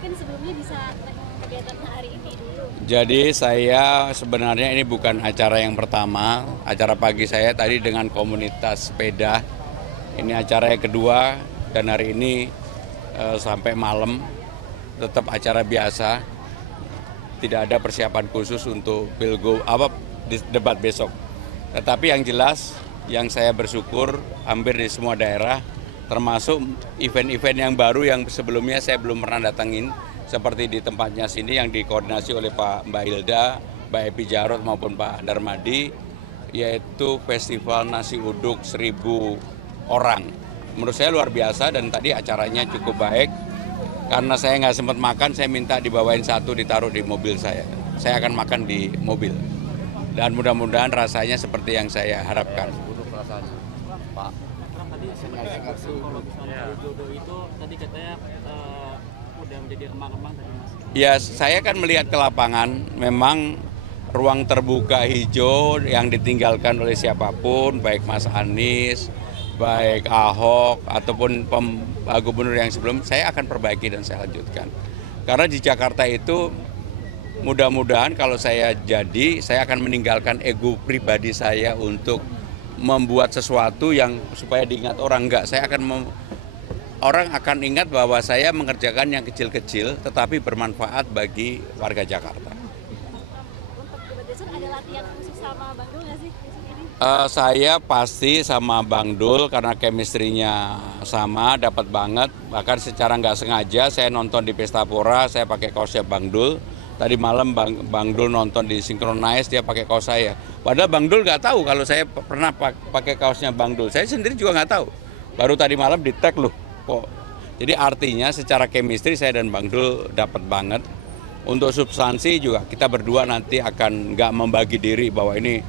mungkin sebelumnya bisa kegiatan hari ini dulu. Jadi saya sebenarnya ini bukan acara yang pertama. Acara pagi saya tadi dengan komunitas sepeda. Ini acara yang kedua dan hari ini sampai malam tetap acara biasa. Tidak ada persiapan khusus untuk debat besok. Tetapi yang jelas yang saya bersyukur hampir di semua daerah termasuk event-event yang baru yang sebelumnya saya belum pernah datangin seperti di tempatnya sini yang dikoordinasi oleh Mbak Hilda, Mbak Epi Jarot maupun Pak Darmadi, yaitu Festival Nasi Uduk 1.000 orang. Menurut saya luar biasa dan tadi acaranya cukup baik. Karena saya nggak sempat makan, saya minta dibawain satu ditaruh di mobil saya. Saya akan makan di mobil. Dan mudah-mudahan rasanya seperti yang saya harapkan. Pak, tadi sebenarnya kalau misalnya jodoh itu tadi katanya udah menjadi remang-remang tadi Mas. Ya, saya kan melihat ke lapangan, memang ruang terbuka hijau yang ditinggalkan oleh siapapun, baik Mas Anies, baik Ahok, ataupun gubernur yang sebelum, saya akan perbaiki dan saya lanjutkan. Karena di Jakarta itu mudah-mudahan kalau saya jadi, saya akan meninggalkan ego pribadi saya untuk membuat sesuatu yang supaya diingat orang. Enggak, orang akan ingat bahwa saya mengerjakan yang kecil-kecil tetapi bermanfaat bagi warga Jakarta. Untuk debat besok ada latihan khusus sama Bang Dul nggak sih besok ini? Saya pasti sama Bang Dul karena chemistry-nya sama, dapat banget. Bahkan secara nggak sengaja saya nonton di Pesta Pora, saya pakai kaosnya Bang Dul. Tadi malam Bang Dul nonton di Synchronize, dia pakai kaos saya. Padahal Bang Dul nggak tahu kalau saya pernah pakai kaosnya Bang Dul. Saya sendiri juga nggak tahu. Baru tadi malam di tag loh. Kok. Jadi artinya secara chemistry saya dan Bang Dul dapat banget. Untuk substansi juga kita berdua nanti akan nggak membagi diri bahwa ini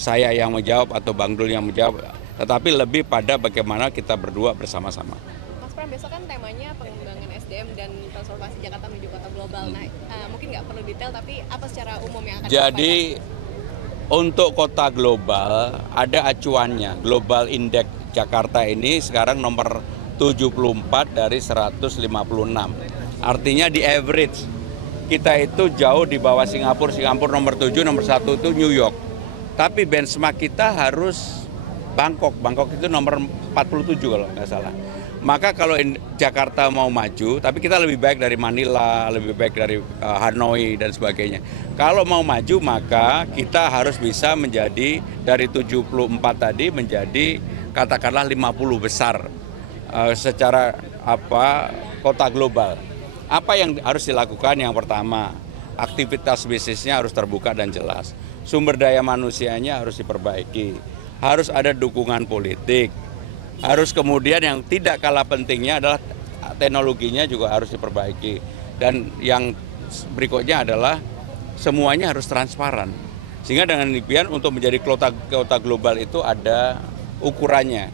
saya yang menjawab atau Bang Dul yang menjawab, tetapi lebih pada bagaimana kita berdua bersama-sama. Mas Pram, besok kan temanya pengembangan SDM dan transformasi Jakarta menuju kota global. Nah, mungkin nggak perlu detail, tapi apa secara umum yang akan Jadi untuk kota global ada acuannya. Global Index Jakarta ini sekarang nomor 74 dari 156. Artinya di average kita itu jauh di bawah Singapura. Singapura nomor 7, nomor 1 itu New York. Tapi benchmark kita harus Bangkok. Bangkok itu nomor 47 kalau nggak salah. Maka kalau Jakarta mau maju, tapi kita lebih baik dari Manila, lebih baik dari Hanoi dan sebagainya. Kalau mau maju maka kita harus bisa menjadi dari 74 tadi menjadi katakanlah 50 besar secara kota global. Apa yang harus dilakukan? Yang pertama, aktivitas bisnisnya harus terbuka dan jelas. Sumber daya manusianya harus diperbaiki, harus ada dukungan politik, harus kemudian yang tidak kalah pentingnya adalah teknologinya juga harus diperbaiki. Dan yang berikutnya adalah semuanya harus transparan. Sehingga dengan demikian untuk menjadi kota global itu ada ukurannya.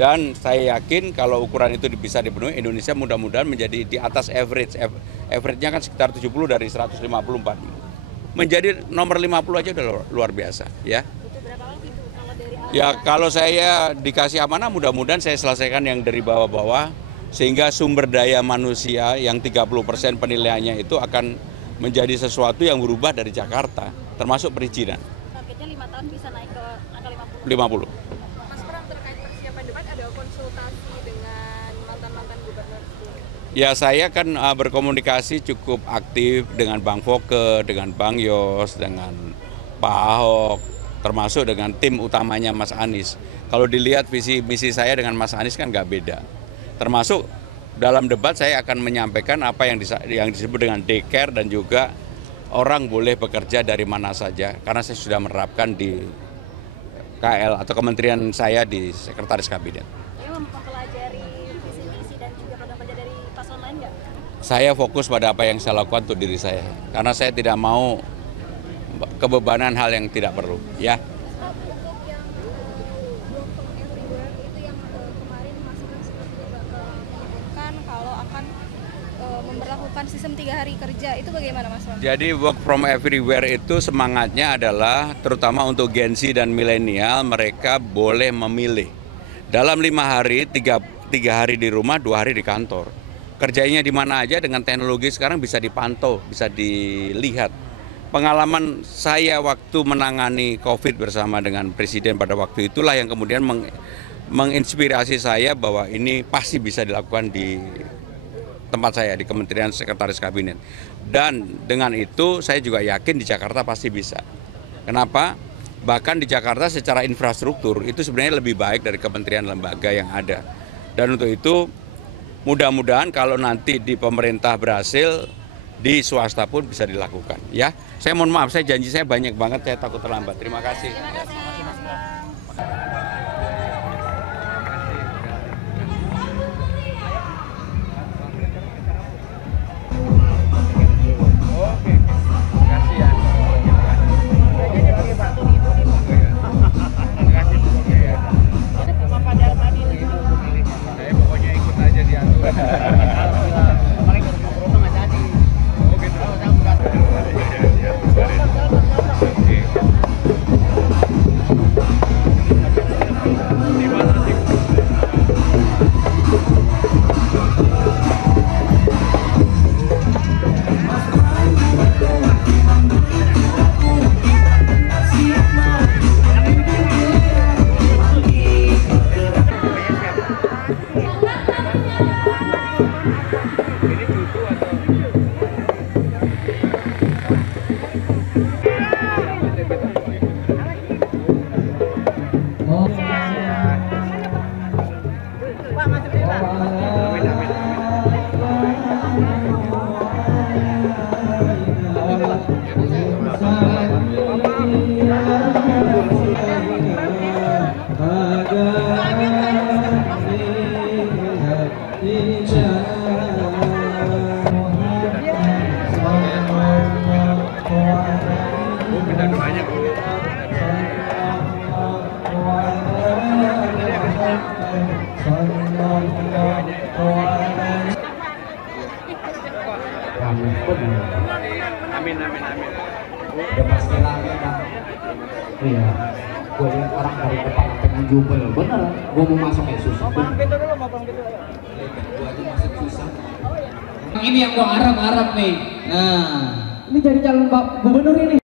Dan saya yakin kalau ukuran itu bisa dipenuhi, Indonesia mudah-mudahan menjadi di atas average. Average-nya kan sekitar 70 dari 154. Menjadi nomor 50 aja udah luar biasa, ya. Butuh berapa lama itu kalau dari awal? Ya kalau saya dikasih amanah mudah-mudahan saya selesaikan yang dari bawah-bawah sehingga sumber daya manusia yang 30% penilaiannya itu akan menjadi sesuatu yang berubah dari Jakarta, termasuk perizinan. Targetnya 5 tahun bisa naik ke angka 50. 50. Mas Pram, terkait persiapan debat ada konsultasi dengan mantan-mantan gubernur sebelumnya? Ya saya kan berkomunikasi cukup aktif dengan Bang Foke, dengan Bang Yos, dengan Pak Ahok, termasuk dengan tim utamanya Mas Anies. Kalau dilihat visi misi saya dengan Mas Anies kan nggak beda. Termasuk dalam debat saya akan menyampaikan apa yang disebut dengan daycare dan juga orang boleh bekerja dari mana saja. Karena saya sudah menerapkan di KL atau kementerian saya di Sekretaris Kabinet. Ini mempelajari visi misi dan juga program kerja dari paslon lain nggak? Saya fokus pada apa yang saya lakukan untuk diri saya. Karena saya tidak mau kebebanan hal yang tidak perlu. Ya. Untuk yang work from everywhere itu yang kemarin Mas Pram sepertinya menyebutkan kalau akan memberlakukan sistem 3 hari kerja, itu bagaimana Mas Pram? Jadi work from everywhere itu semangatnya adalah terutama untuk Gen Z dan milenial, mereka boleh memilih. Dalam 5 hari, 3 hari di rumah, 2 hari di kantor. kerjanya di mana aja dengan teknologi sekarang bisa dipantau, bisa dilihat. Pengalaman saya waktu menangani COVID bersama dengan Presiden pada waktu itulah yang kemudian menginspirasi saya bahwa ini pasti bisa dilakukan di tempat saya, di Kementerian Sekretaris Kabinet. Dan dengan itu saya juga yakin di Jakarta pasti bisa. Kenapa? Bahkan di Jakarta secara infrastruktur itu sebenarnya lebih baik dari kementerian lembaga yang ada. Dan untuk itu mudah-mudahan kalau nanti di pemerintah berhasil, di swasta pun bisa dilakukan. Ya, saya mohon maaf, saya janji saya banyak banget, saya takut terlambat. Terima kasih. Amin. Udah pasti lagi kan. Iya. Gue lihat orang dari kepala pengen jubel, bener. Gue mau masuk kayak susah. Bapang gitu dulu, bapang gitu. Gue aja masuk susah. Ini yang gue harap nih. Nah, ini jadi calon Pak Gubernur ini.